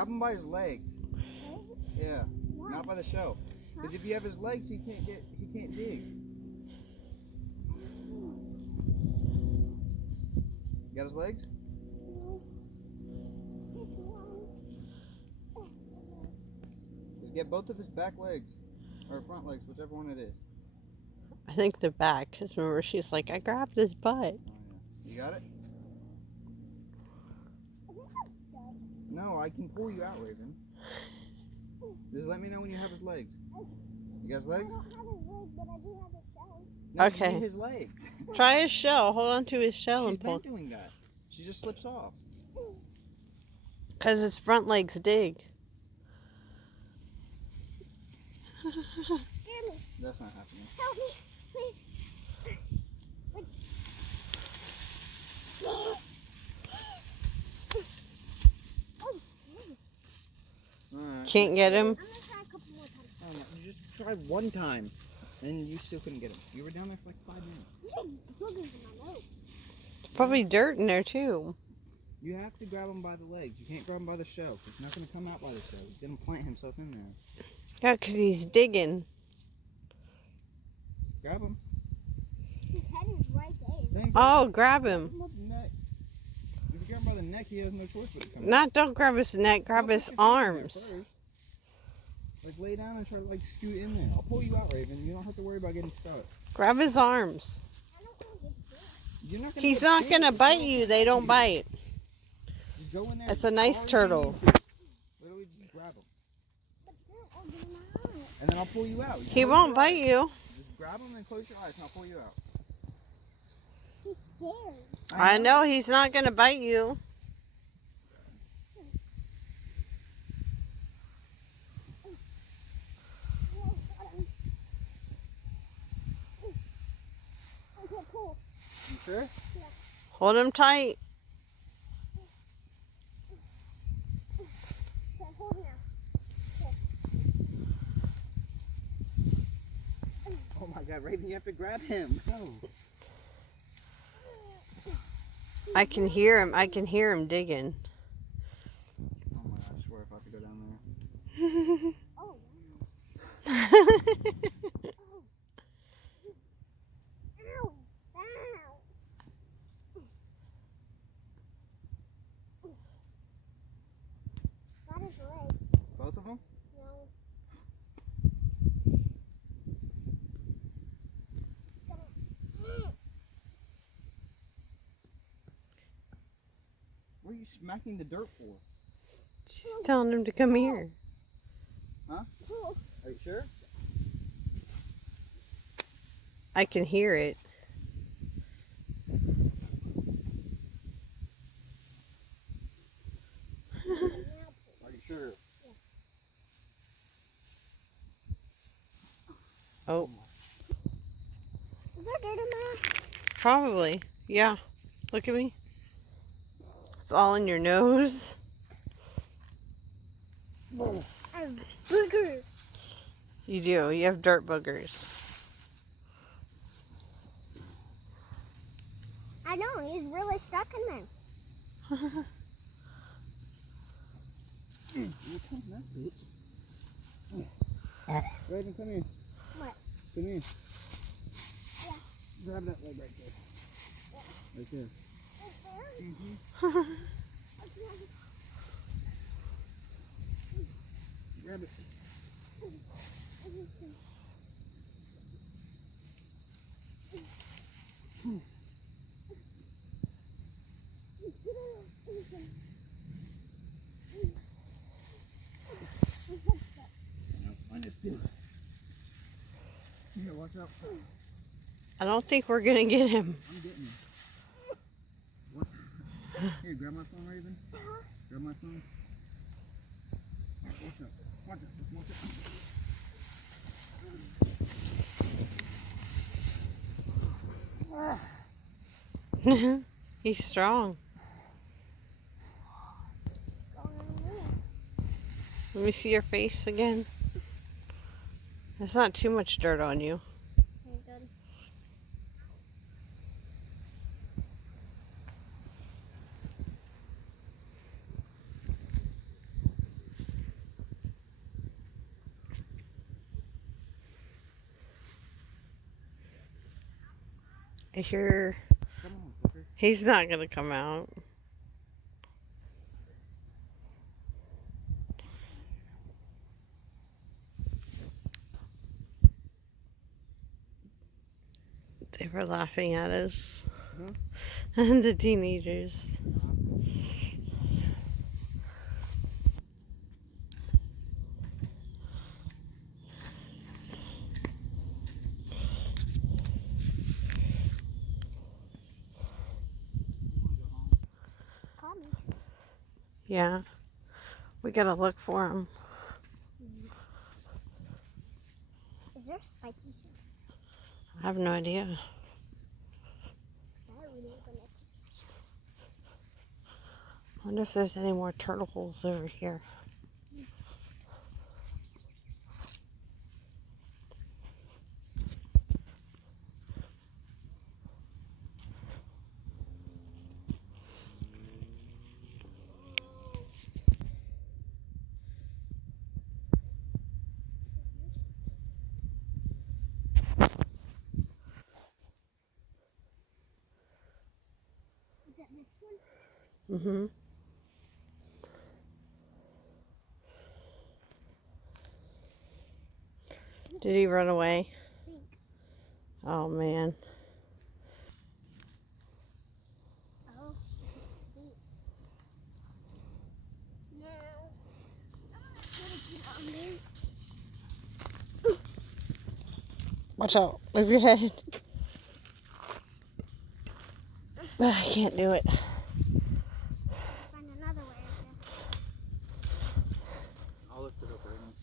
Grab him by his legs. Yeah, not by the shell. Because if you have his legs, he can't dig. You got his legs? Just get both of his back legs. Or front legs, whichever one it is. I think the back, because remember she's like, I grabbed his butt. Oh, yeah. You got it? No, I can pull you out, Raven. Just let me know when you have his legs. You got his legs? I don't have his legs, but I do have his shell. No, Okay. you need his legs. Try his shell. Hold on to his shell She's and pull. been doing that. She just slips off. Because his front legs dig. That's not happening. Help me, please. Alright. Can't get him? I'm gonna try a couple more times. Oh, no, you just tried one time, and you still couldn't get him. You were down there for like 5 minutes. You had boogers in my nose. There's probably dirt in there too. You have to grab him by the legs. You can't grab him by the shell. He's not going to come out by the shell. He's going to plant himself in there. Yeah, because he's digging. Grab him. His head is right there. Then Oh, grab him. Grab him by the neck. If you grab him by the neck, he has no choice but to come out. Not, don't grab his neck, grab Well, his put your feet in there arms. first. Like, lay down and try to, like, scoot in there. I'll pull you out, Raven. You don't have to worry about getting stuck. Grab his arms. I don't want to get bit. You're not gonna He's get not bit. going to It's bite not you. gonna They don't bite bite. you. Just go in there. It's a nice as far as turtle. you need to. Literally just grab him. But they're all getting out. And then I'll pull you out. He won't bite you. Just grab him and close your eyes and I'll pull you out. He's scared. I know he's not going to bite you. Okay, cool. You sure? Hold him tight. Okay, hold now. Oh my god, Raven, you have to grab him. No. I can hear him. I can hear him digging. Oh my god, I swear if I have to go down there. Oh, Ow. Ow. Got his leg. Both of them? No. What are you smacking the dirt for? She's telling him to come here. Are you sure? I can hear it. Are you sure? Oh, Is there dirt in there? probably. Yeah. Look at me. It's all in your nose. I have boogers. You do. You have dirt boogers. I know, he's really stuck in there. You come back, bitch. Raven, come here. What? Come here. Yeah. Grab that leg right there. Right there. Right there? Mm-hmm. Grab it. Find his feet. Here, watch out. I don't think we're going to get him. I'm getting him. What? Here, grab my phone, Raven. Grab my phone. Watch out. Watch out. Just watch out. He's strong. Let me see your face again. There's not too much dirt on you. Good. I hear Come on, fucker. he's not gonna come out. They were laughing at us. Huh? And the teenagers. Call me. Yeah. We gotta look for him. Is there spikies here? I have no idea. I really want to. I wonder if there's any more turtle holes over here. Is that this one? Mm-hmm. Did he run away? I think. Oh man. Oh, sweet. No. Get on me. Watch out. Move your head. I can't do it. Find another way, I guess. I'll lift it up right now.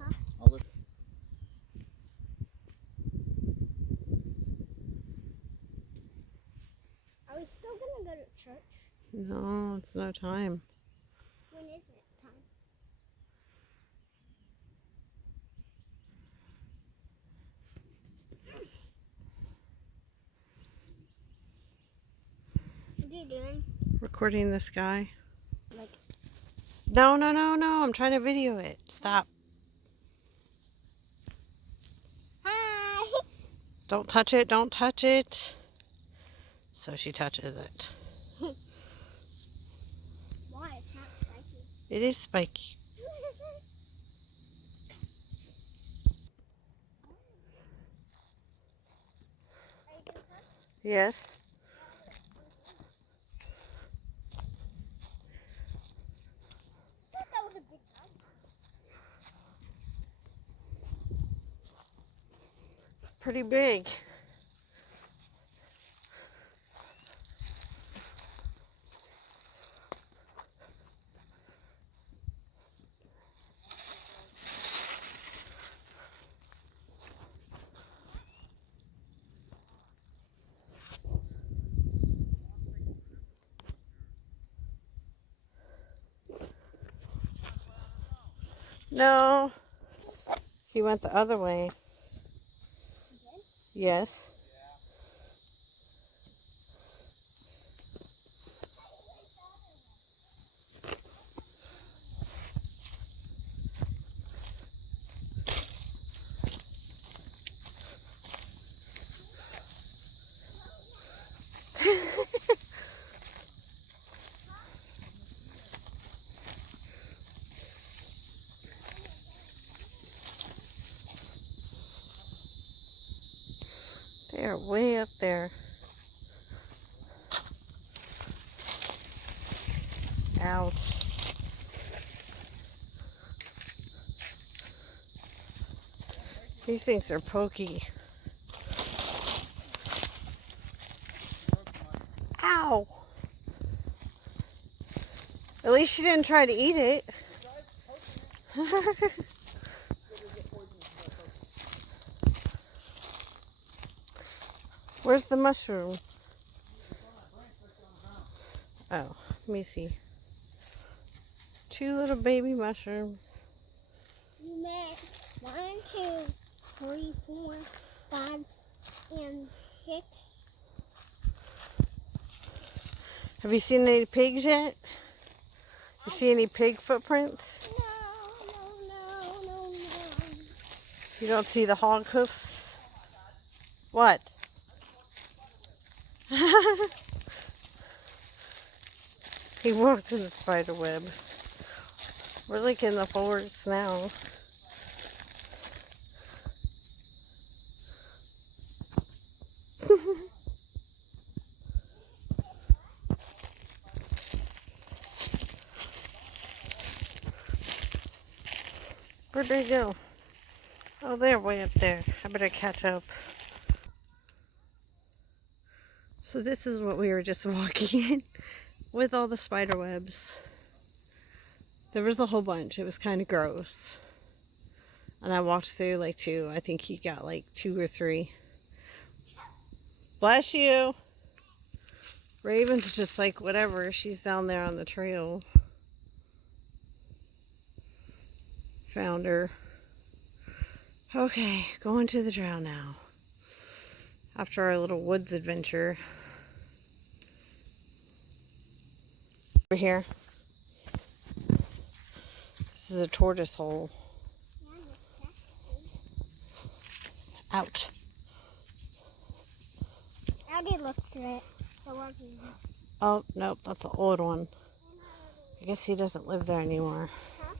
Huh? I'll lift it. Are we still gonna go to church? No, it's no time. When is it time? What are you doing? Recording this guy. Like, No, no, no, no. I'm trying to video it. Stop. hi! Don't touch it. Don't touch it. So she touches it. Why? It's not spiky. It is spiky. Are you gonna touch? Yes. I thought that was a big bug. It's pretty big. No. He went the other way. You did? Yes. They are way up there. Ouch. These things are pokey. Ow. At least she didn't try to eat it. Where's the mushroom? Oh, let me see. 2 little baby mushrooms. You met 1, 2, 3, 4, 5, and 6. Have you seen any pigs yet? You see any pig footprints? No. You don't see the hog hoofs? What? He walked in the spider web. We're like in the forest now. Where'd they go? Oh, they're way up there. I better catch up. So this is what we were just walking in with all the spider webs. There was a whole bunch. It was kind of gross. And I walked through like two. I think he got like 2 or 3. Bless you. Raven's just like, whatever. She's down there on the trail. Found her. Okay, going to the trail now. After our little woods adventure. Over here. This is a tortoise hole. Out. I already looked at it. Oh, nope, that's an old one. I guess he doesn't live there anymore. Huh?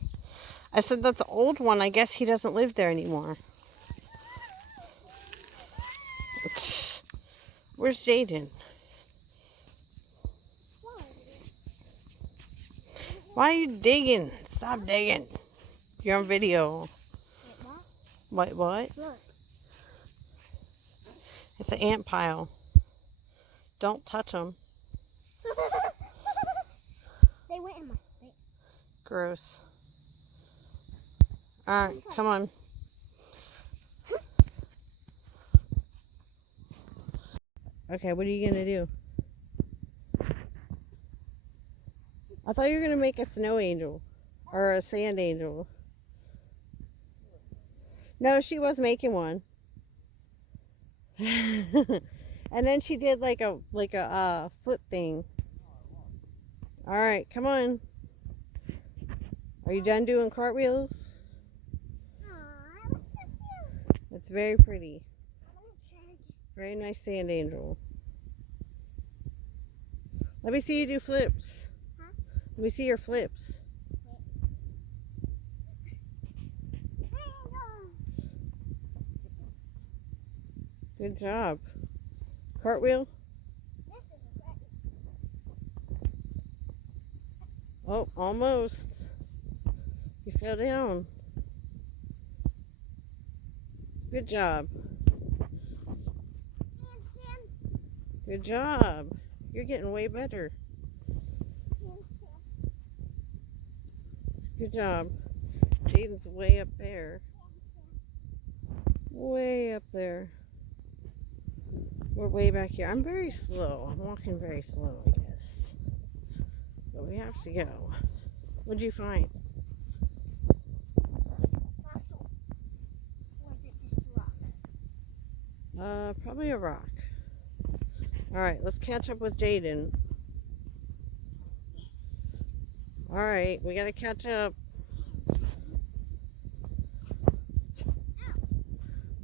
I said that's an old one. I guess he doesn't live there anymore. Where's Jaden? Why are you digging? Stop digging. You're on video. Wait, what? What? Look. It's an ant pile. Don't touch them. They went in my spit. Gross. Alright, come on. Okay, what are you gonna do? I thought you were gonna make a snow angel. Or a sand angel. No, she was making one. And then she did like a flip thing. Alright, come on. Are you done doing cartwheels? Aw, looks so cute. It's very pretty. Very nice sand angel. Let me see you do flips. Huh? Let me see your flips. Good job. Cartwheel. Oh, almost. You fell down. Good job. Good job. You're getting way better. Good job. Jaden's way up there. Way up there. We're way back here. I'm very slow. I'm walking very slow, I guess. But we have to go. What'd you find? Fossil. Or is it just a rock? Probably a rock. Alright, let's catch up with Jaden. Alright, we gotta catch up.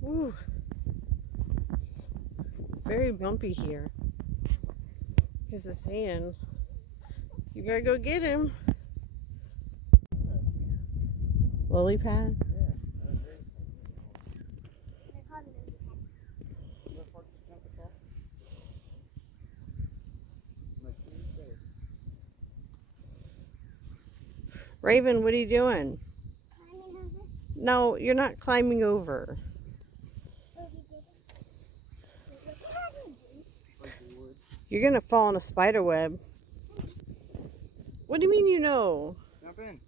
Ooh. It's very bumpy here. Because the sand. You better go get him. Lily pad? Raven, what are you doing? No, you're not climbing over. You're gonna fall in a spider web. What do you mean you know? Jump in.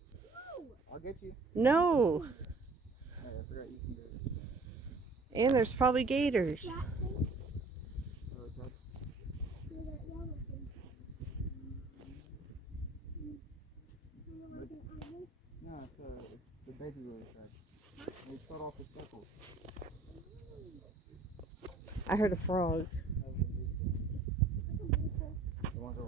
I'll get you. No. Hey, I forgot you can do it. And there's probably gators. Oh, it's up. No, it's the baby lily pad. They cut off the speckles. I heard a frog. The ones that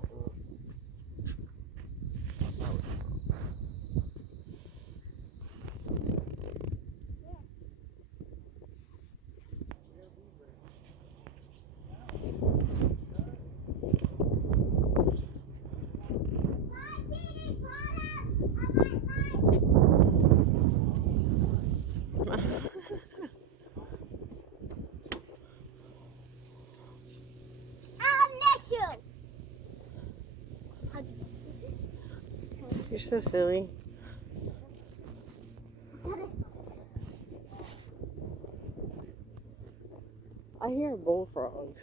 so silly. I hear a bullfrog.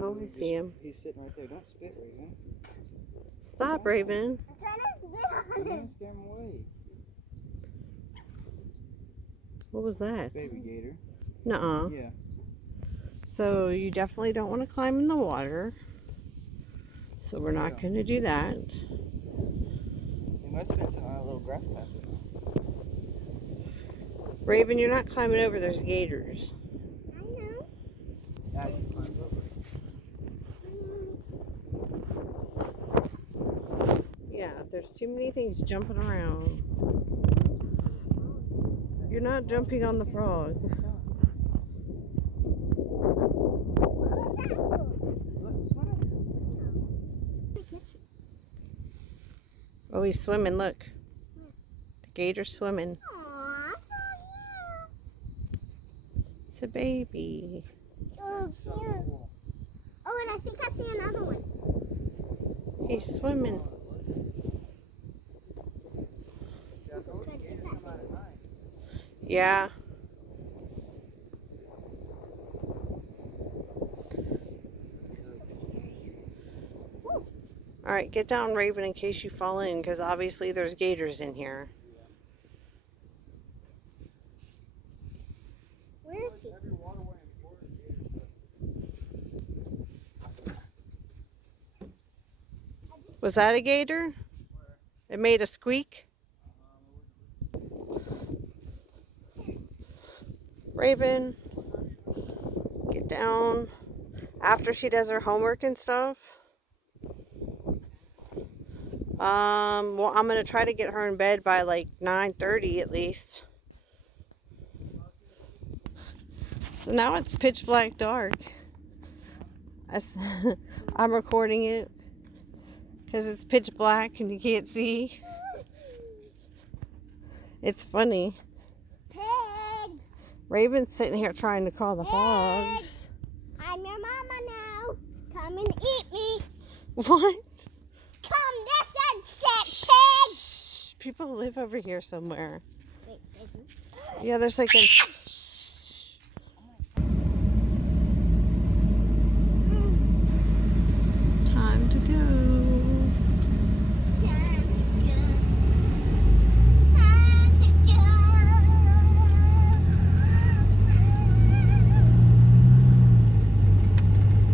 Oh, I see him. He's sitting right there. Don't spit, Raven. Stop, Raven. I'm trying to spit on You're him. gonna scare him away. What was that? Baby gator. Nuh-uh. Yeah. So you definitely don't want to climb in the water. So we're not going to do that. He must have been sitting on a little grass patch. Raven, you're not climbing over. There's gators. I know. Yeah, you climbed over. Yeah, there's too many things jumping around. You're not jumping on the frog. Look, swim. Oh, he's swimming. Look. The gator's swimming. Aw, so It's a baby. cute. Oh, cute. Oh, and I think I see another one. He's swimming. Yeah. So scary. All right, get down, Raven, in case you fall in, because obviously there's gators in here. Where is he? Was that a gator? It made a squeak? Raven, get down. After she does her homework and stuff. Well, I'm going to try to get her in bed by like 9:30 at least. So now it's pitch black dark. I'm recording it because it's pitch black and you can't see. It's funny. Pig. Raven's sitting here trying to call the hogs. I'm your mama now. Come and eat me. What? Come this instant, pig. Shh, people live over here somewhere. Wait, Yeah, there's like a...